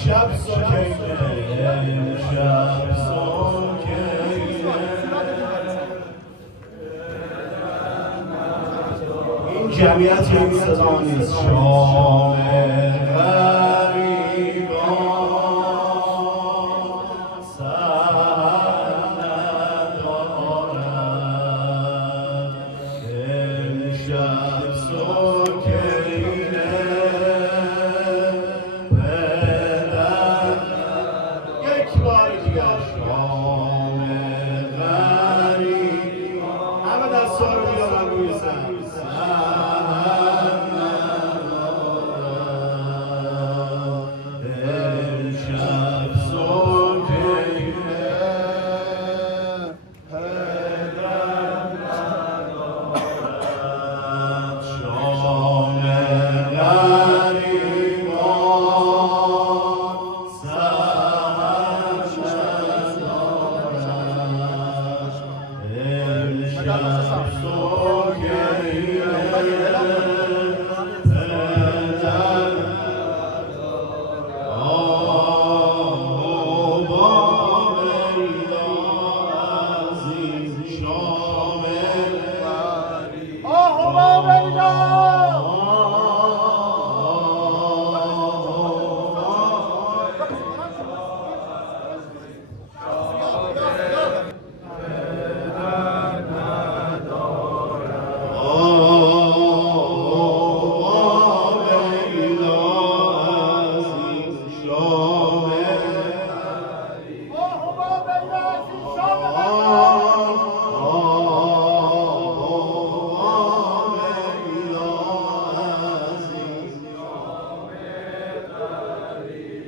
امشب سکینه امشب سکینه این جمعیت این صدا نیست شام غریبان سر ندارد امشب سکینه یک بار دیگر شام غریبان همه دستا رو بیارن روی سر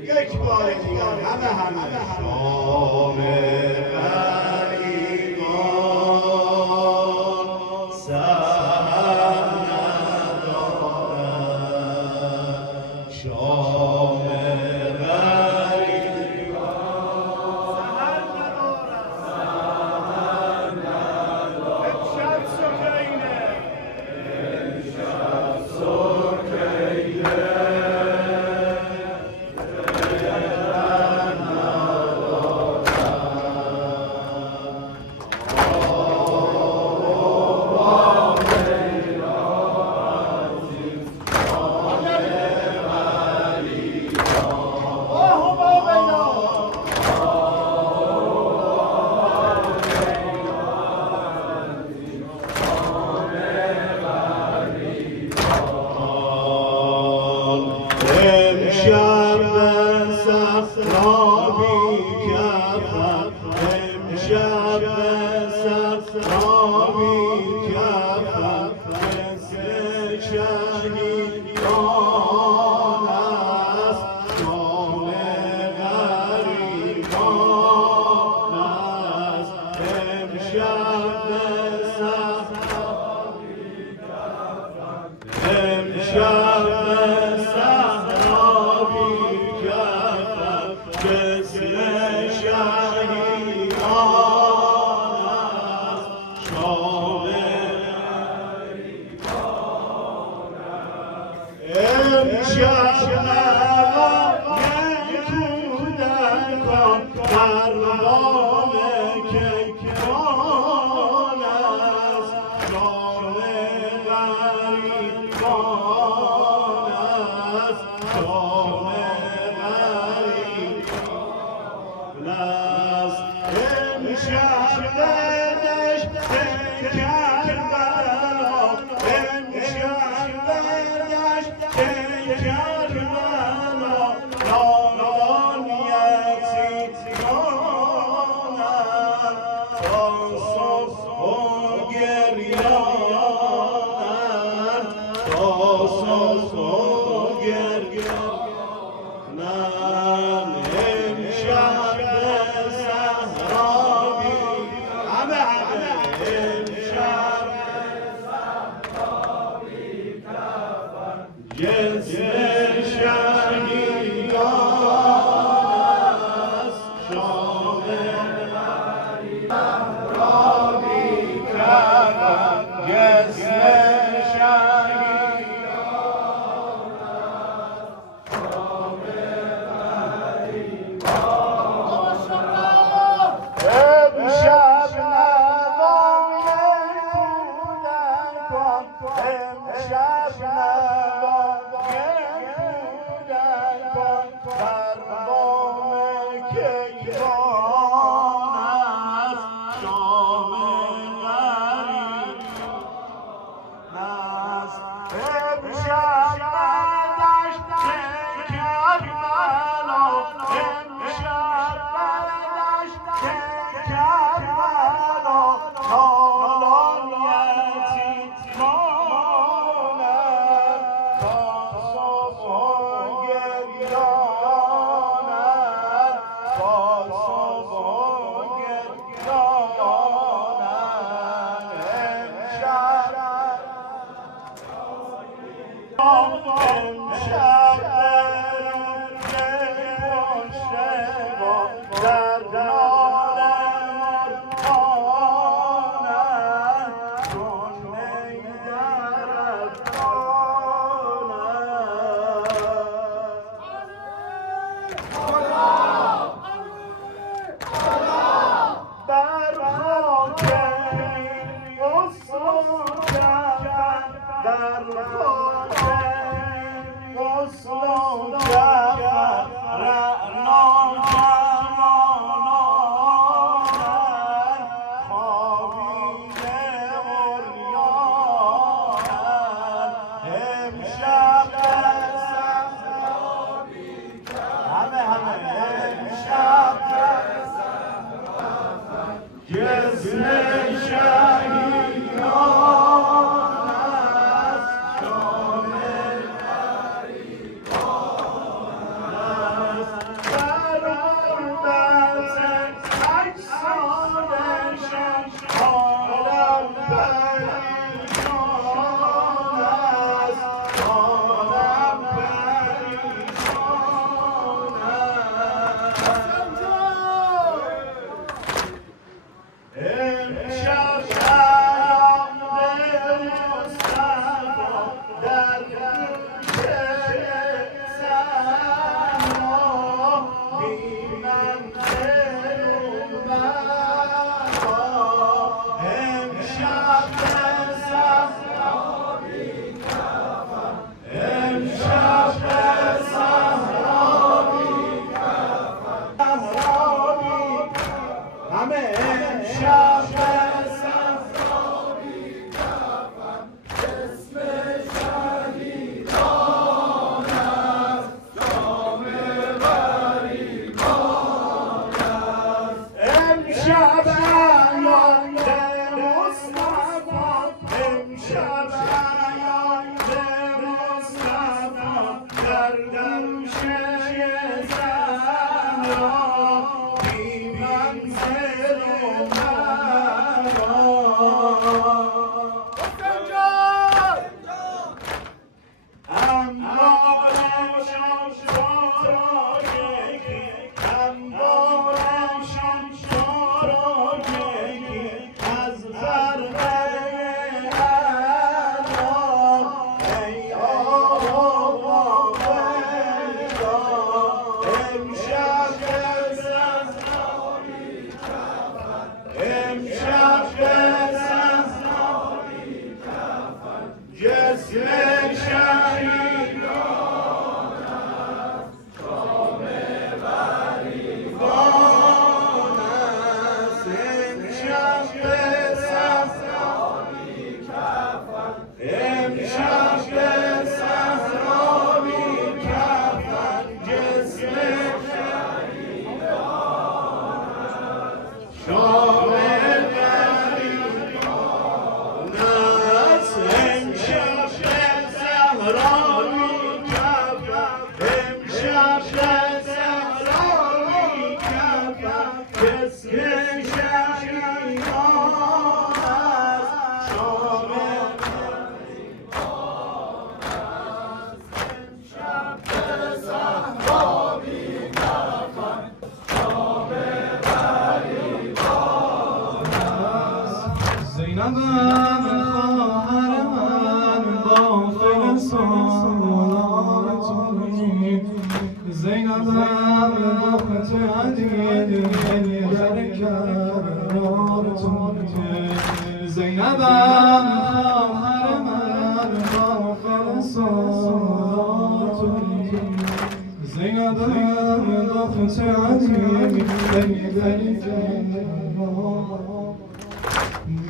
یک بار دیگر همه شام غریبان سر ندارد شام غریبان سر ندارد امشب سکینه امشب سکینه امشب برم پشت با در ناله مرغانم چون می درد بر خاک در خاک غسل و جعفر رعنا جمالانم خوابیده عریانم امشب همه امشب جسم شهیدان است شامل غریبان است در غربت اجسادشان عالم پریشان است عالم پریشان است امشب پیام مصطفی در گوشه صحرا بی منزل و مقام امشب به صحرا بی کفن امشب به صحرا بی کفن همه امشب به صحرا بی کفن اسم شهیدان است جام غریبان است امشب عیاد مصطفی امشب عیاد مصطفی در گوشه صحرا بی منزل و انبارشان شارگی از ضربه اعلا ای آقا ویدا امشب به صحرا بی کفن امشب به صحرا بی کفن جسم شهیدان است شام غریبان است امشب به صحرا بی کفن امشب به صحرا بی کفن جسم شهیدان است شام غریبان است امشب به صحرا بی کفن امشب به صحرا بی کفن جسم شهیدان است شام غریبان است امشب به صحرا بی کفن شام غریبان است زینبم خواهر من غافل سالاتونی زینبم اخت علی در کرارتونی زینبم خواهر من غافل سالاتونی زینبم اخت علی در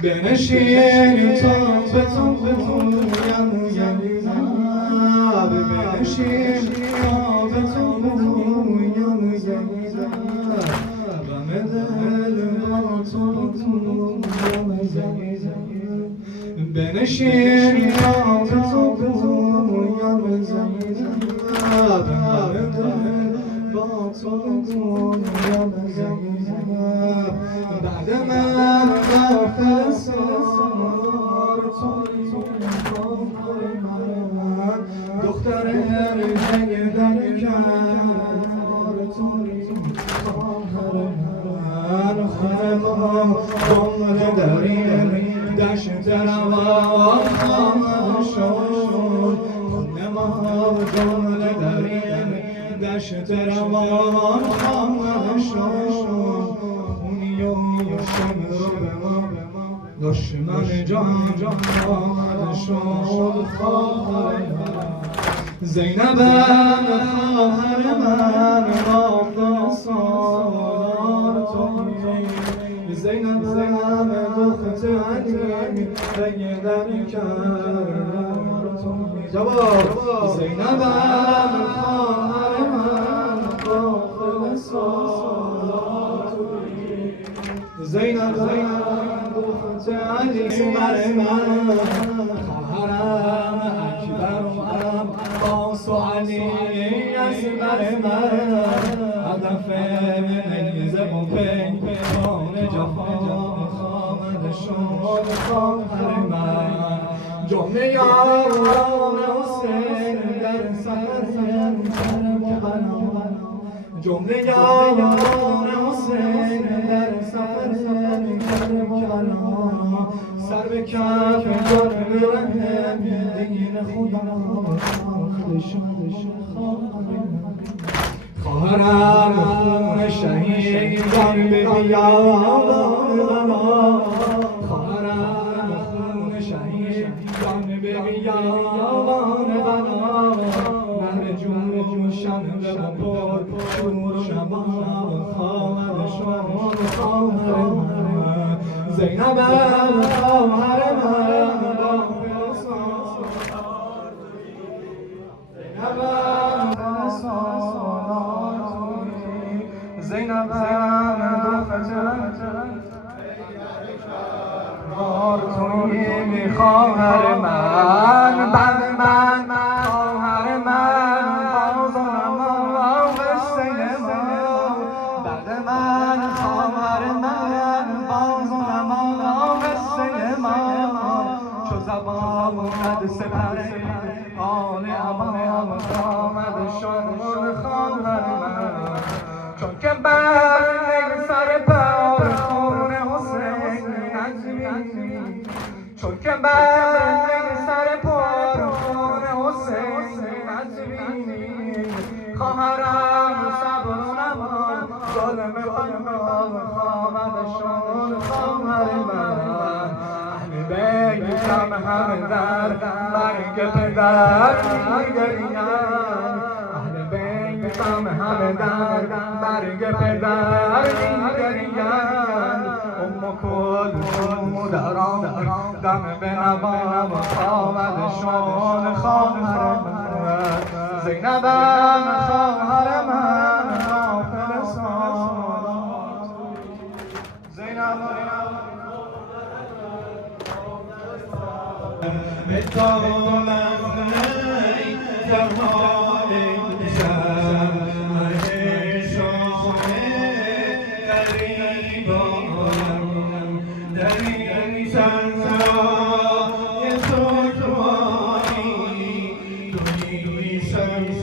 بنشین تا به تو بگویم زینب بنشین تا به تو بگویم زینب غم دل با تو بگویم زینب بنشین تا به تو بگویم زینب غم دل با تو بگویم زینب بعد من غافل سار تو من دختر زیدن کرد توی خواهر من خود ما جمله داریم دشت روان خواهد شد خود ما جمله داریم دشت روان خواهد شد خونی و شم رو به ما دشمن جان خواهد شد خواهر من زینب خواهر من غافل سالار تویی زینب دختر علی سیدن کردار تویی جواب زینب خواهر من غافل سالار تویی زینب دختر علی سیدن خواهرم اکبرم باس و علی اصغر من هدف نیزه و پیکان جهان خواهد شد خواهر من جمله یاران حسین در سفر کربلا جمله یاران حسین در سفر کربلا سر به کف جان رحم دین خدا خواهرم خون شهیدان به بیابان بنا خواهرم خون شهیدان به بیابان بنا من جوشم به پر شور شباب خواهد شد خواهر من زینب خواهر من غافل سالار زینب دختر تویی می خواهر من بعد من خواهر من بازم قصه ما بعد من خواهر من بازم قصه ما چو زبان قد سپره آل امام خامد شد خواهر من چون که بر سر پر خون حسین نجمی چون که بر سر پر خون حسین نجمی خواهرم صبر نمان ظلم پیمان خامد شد خواهر من اهل بیتم همه در مرگ پدر میگریم بیتم همه در مرگ پدر میگریم کلثوم درام دم به نوام خامد شد خواهر من زینب خواهر من غافل سالار زینب مدام از نی در حال شب شام غریبانم در این صحرای سکمانی توی شمس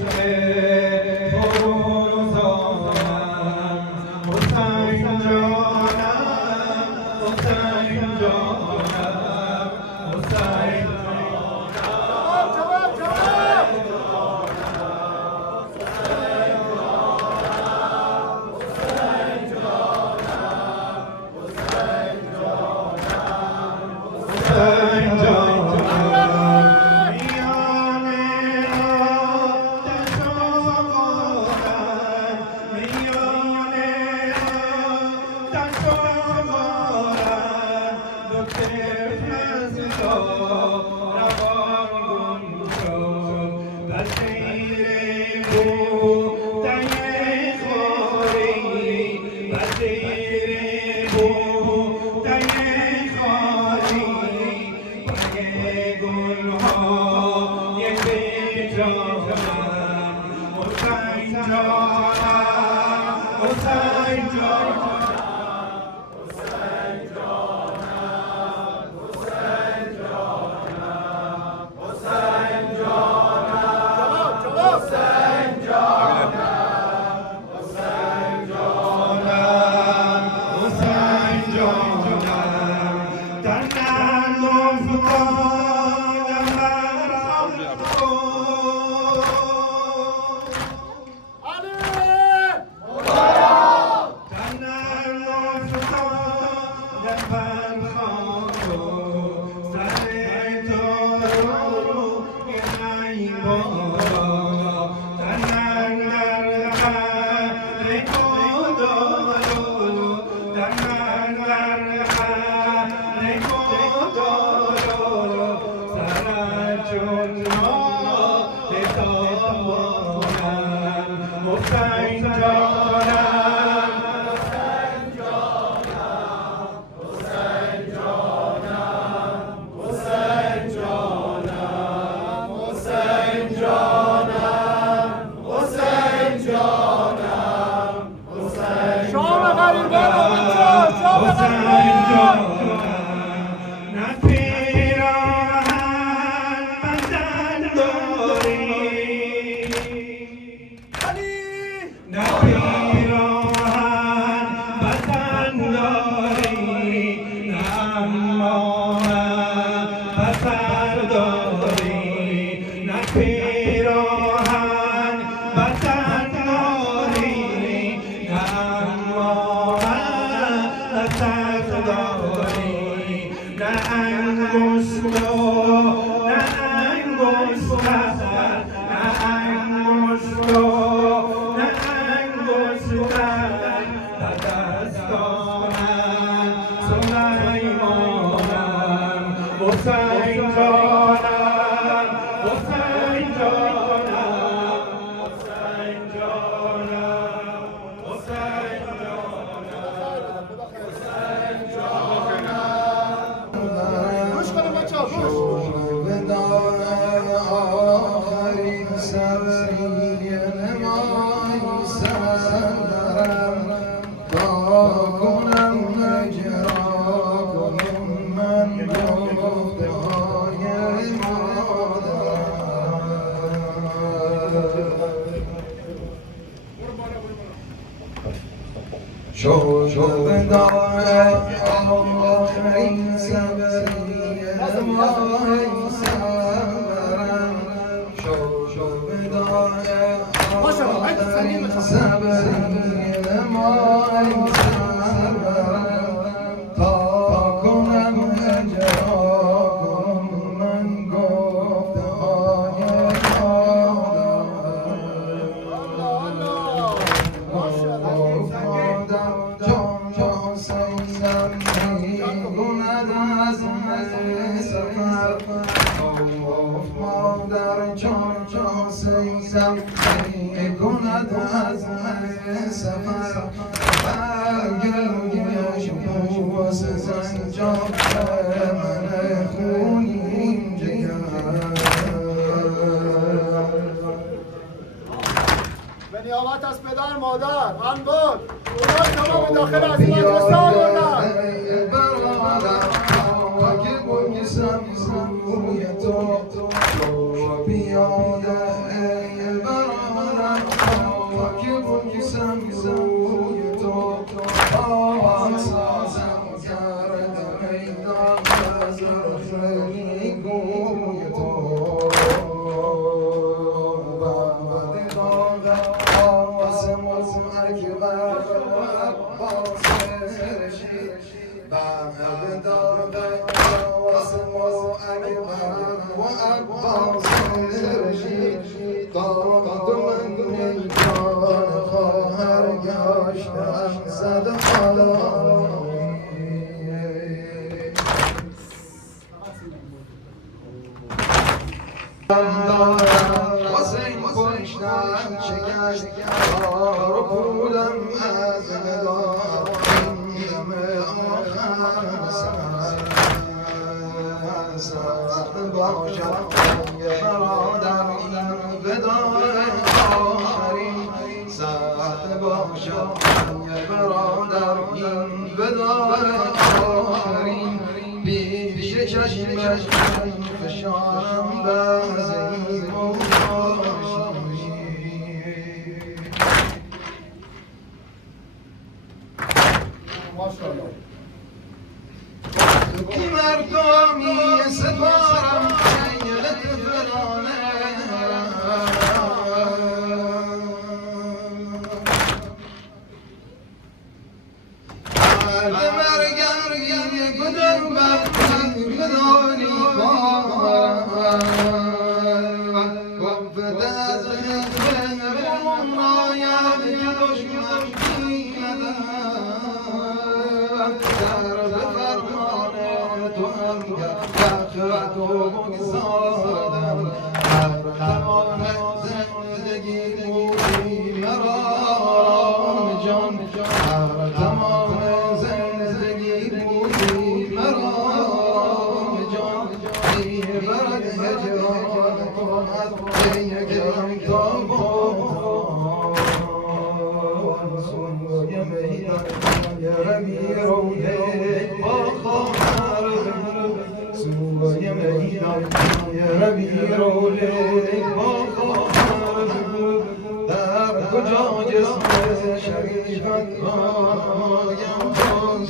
فروزانم حسین جانم حسین جانم حسین حسین جانم شام غریبان اونجا شام غریبان نه پیراهن بدن داری نه پیراهن بدن داری نه امامت پسر داری نه پیراهن بدن داری نه امامت پسر داری نه انگشتر نه انگشتر نه انگشتر نه انگشتر در دستانم سلیمانم حسین جانم حسین جانم حسین جانم حسین گوش کنیم بچه‌ها گوش آخرین سوری نمای سرم تا کنم اجرا کنم من گفته های مادر شد وداع آخرین سوری نمای سرم شد وداع آخرین سوری نمای سرم تا کنم اجرا کنم من گفته های سفر برگردش پوس زنجان من خونین جگر به نیابت از پدر مادر انبار اونا شما به داخل از این مدرسه آوردن برادر که بگیسم روی تو بیاده برادر که بگیسم روی تو آواز سازم کرد میدان زرخی گوی تو بعد داغ آسم و اکبر عباس رشید بعد داغ آسم و اکبر و عباس رشید قامت من میدان خواهر گشتم زد خلایی حسین پشتم شکشت کار و پولم از ندار دم آخر سخت باشد یه برادر این وداع آخرین سخت باشد یه برادر این وداع آخرین پیش چشمش فشارم بزیم و ماشاءالله کی مردمی سپارم خیلت فرانه مرگم گدر بدن بدانی گفت از حزب برون راید که دشمن بیندن در بفرمان تو هم گفت و تو بگذارم هر تمام ای خواهر در کجا جسم شریفت رایم باز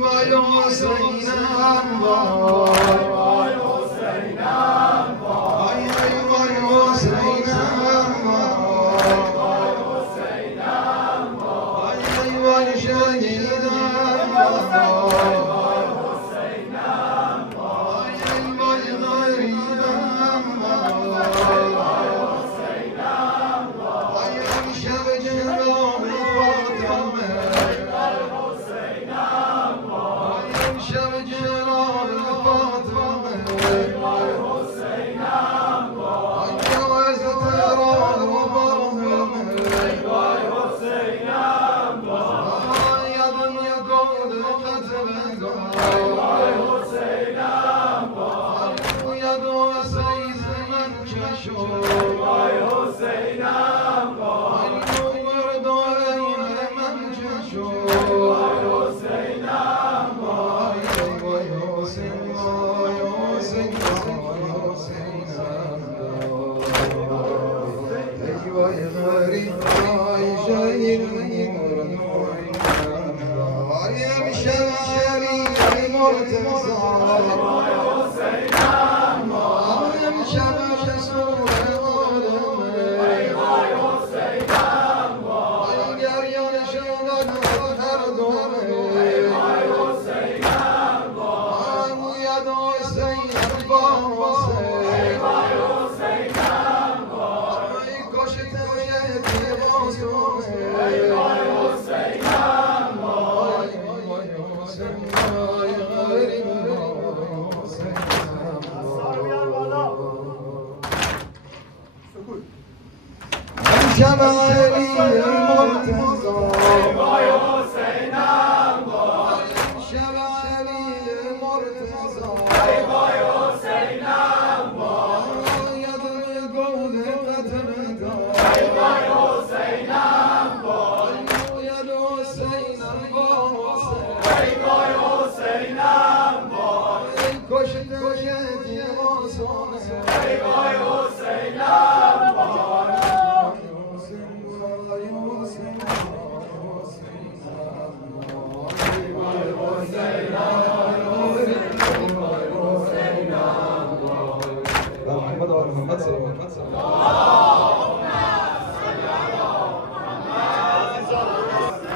وای حسینم وای حسینم وای حسینم وای وای شهیدم وای حسینم وای غریبم وای حسینم وای شب جناب فاطمه شب جناب فاطمه وای حسینم وای جواز تران و باهمه وای حسینم وای یادم یکود قتل وای حسینم وای یادو سید من چشو وای حسینم وای نور دو عین من چشو وای حسینم وای غریب وای شهید وای امشب شریف مرتضی وای حسینم وای امشب رسول عالمه وای حسینم وای گریان شدن هر دومه وای حسینم وای یاد حسین با حسین وای حسینم وای کشته وای حسینم وای حسین وای غریب وای حسینم امشب علی مرتضی وای حسینم وای امشب علی مرتضی وای حسینم وای یاد گل قتل وای حسینم وای یاد حسینم با حسین وای حسینم وای کشته وای حسینم وای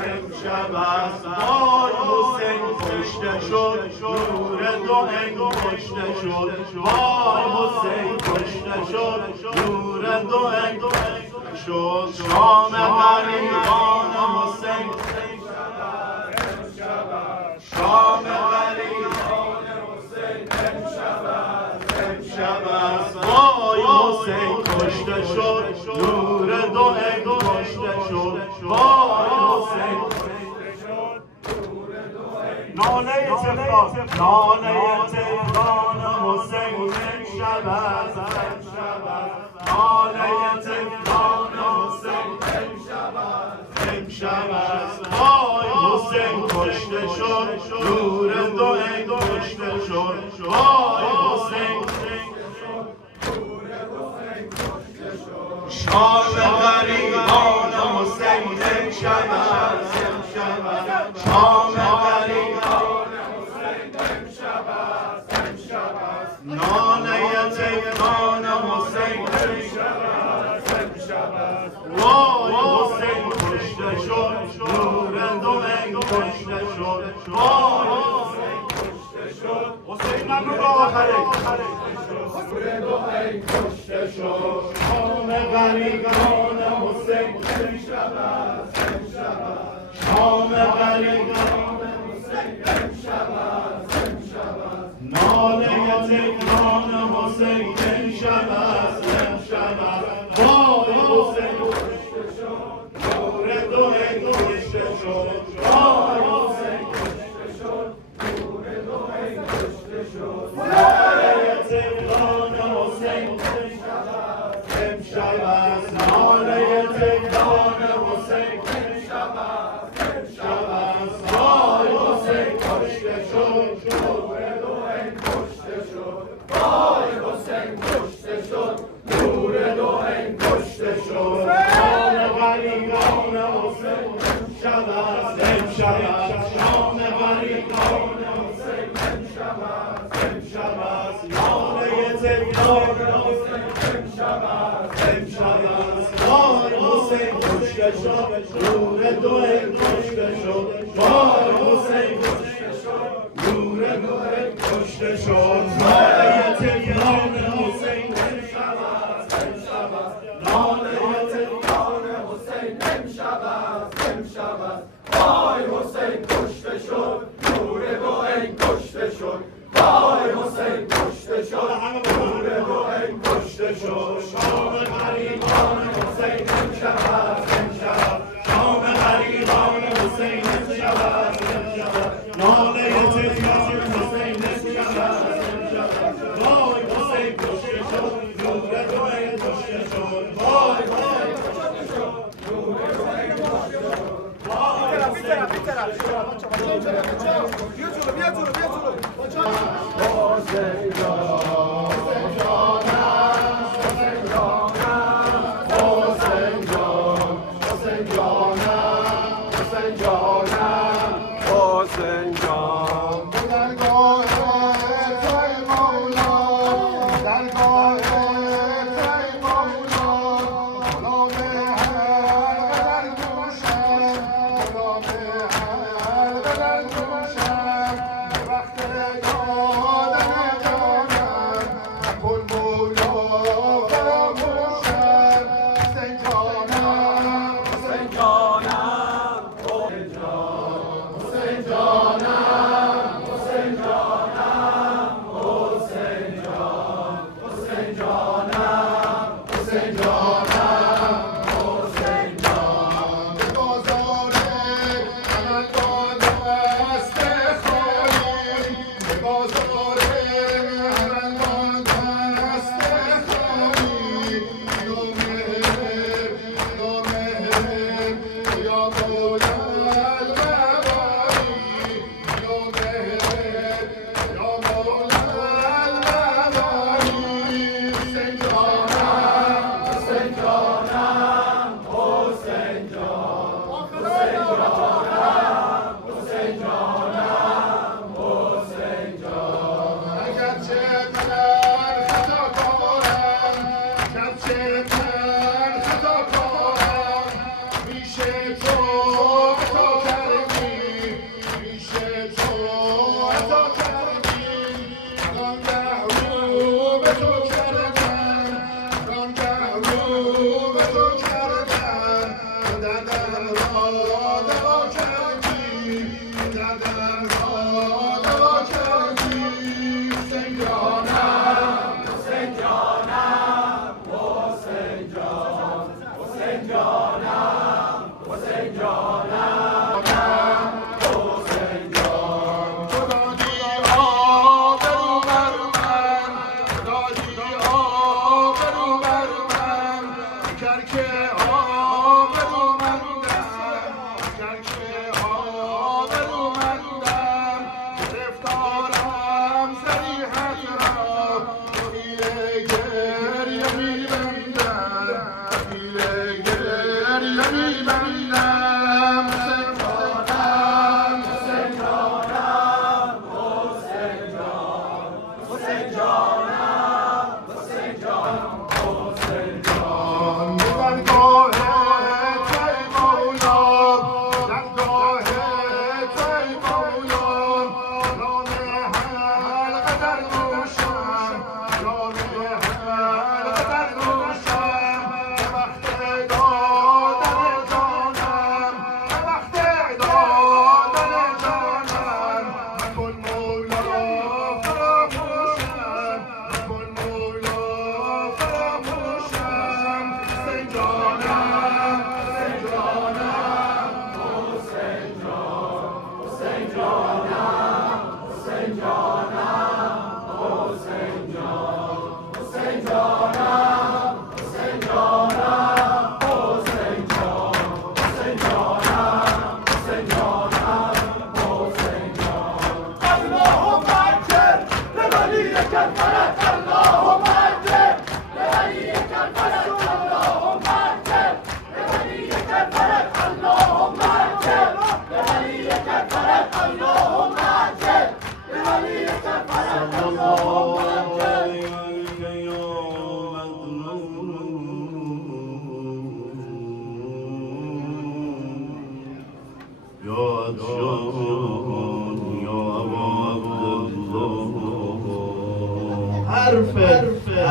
امشب از وای حسین کشته شد نور دو عین کشته شد وای حسین کشته شد نور دو عین شد شام غریبان حسین شام غریبان حسین امشب از وای حسین کشته شد نور دو عین کشته شد وای حسین ناله تفران حسین امشب از ناله تفران حسین امشب از وای حسین کشته شد نور دو عین کشته شد وای حسین شام غریبان حسین امشب از شام غریبان حسین امشب از ناله تکان حسین امشب از وای حسین کشته شد نور دو عین کشته شد وای حسین کشته شد حسین ممنون آخره نور دو عین کشته شد شام غریبان حسین امشب از شام غریبان حسین امشب از ناله تکان حسین امشب از وای حسین کشته شد نور دو عین کشته شد وای حسین کشته شد نور دو عین کشته شد ناله تکان حسین امشب از ناله تکان حسین امشب از وای حسین کشته شد نور دو عین کشته شد کشته شد نور دو این کشته شد شام غریبان حسین امشب است امشب است شام غریبان حسین امشب است امشب است ناله تکرار حسین امشب است امشب است وای حسین کشته شد نور دو این کشته شد وای حسین کشته شد نور دو این کشته شد ناله تکرار حسین امشب است امشب است ناله تکرار حسین امشب است امشب است وای حسین کشته شد نور دو این کشته شد وای حسین کشته شد نور دو این کشته شد شام غریبان حسین امشب است امشب است شام غریبان حسین امشب است امشب است ناله تکرار حسین امشب است امشب است وای حسین کشته شد نور دو این کشته شد وای حسین کشته شد نور دو این کشته شد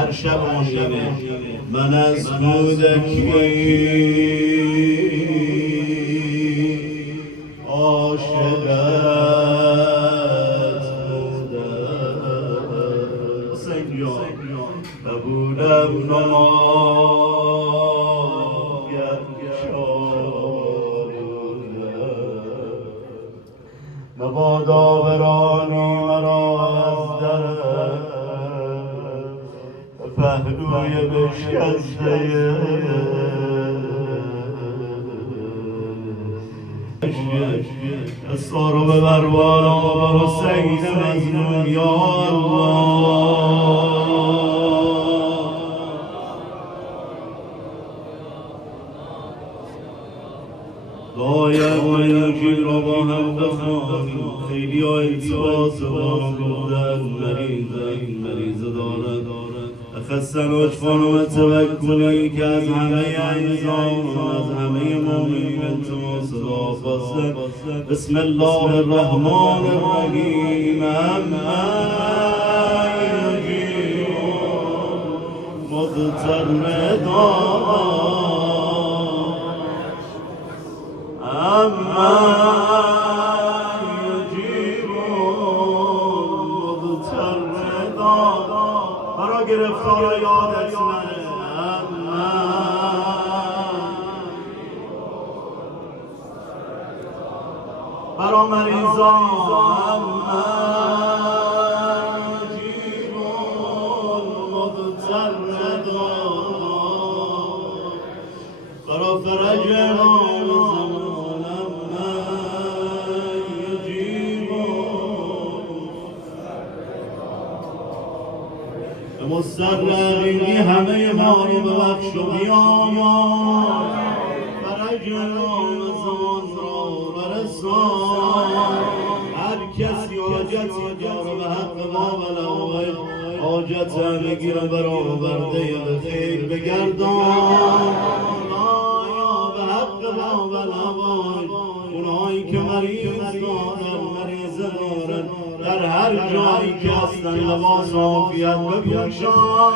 هر شب آینه من از کودکی عاشقت بودم حسین جان و بودم نماید شادم مبادا برانی مرا از درت پهلوی بشکسته دستا رو ببر بالا با حسین مظلوم یا الله باید انجیل رو با هم بخوانیم خیلی ها التباس با گفتن مریض دارد خستن اش خانم توکلی که از همه انظام از همه مومنین التماس دعا خواستن بسم الله الرحمن الرحیم اما یجیب مضطر اما یجیب مضطر برا گرفتار یادت منه اما برا مریضان اما یجیب مضطر برا فرج مستقیمی همه ما رو ببخش و بیامان فرج رمضان را برسان هر کسی حاجتی داره به حق ما و لوای حاجت همگی را برآورده به خیر بگردان خدایا به حق ما و لوای اونهایی که مریض دارن در هر جایی که هستن لباس عافیت بپوشان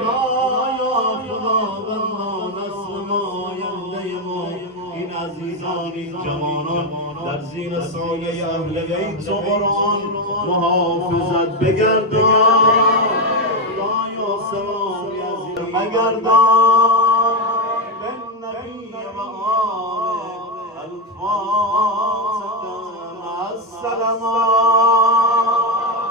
خدایا خداوند نسل ما آینده ما این عزیزان این جوانان در زیر سایه اهل بیت و قرآن محافظت بگردان خدایا سلامی از این بگردان به نبی و آله الفاتحه السلام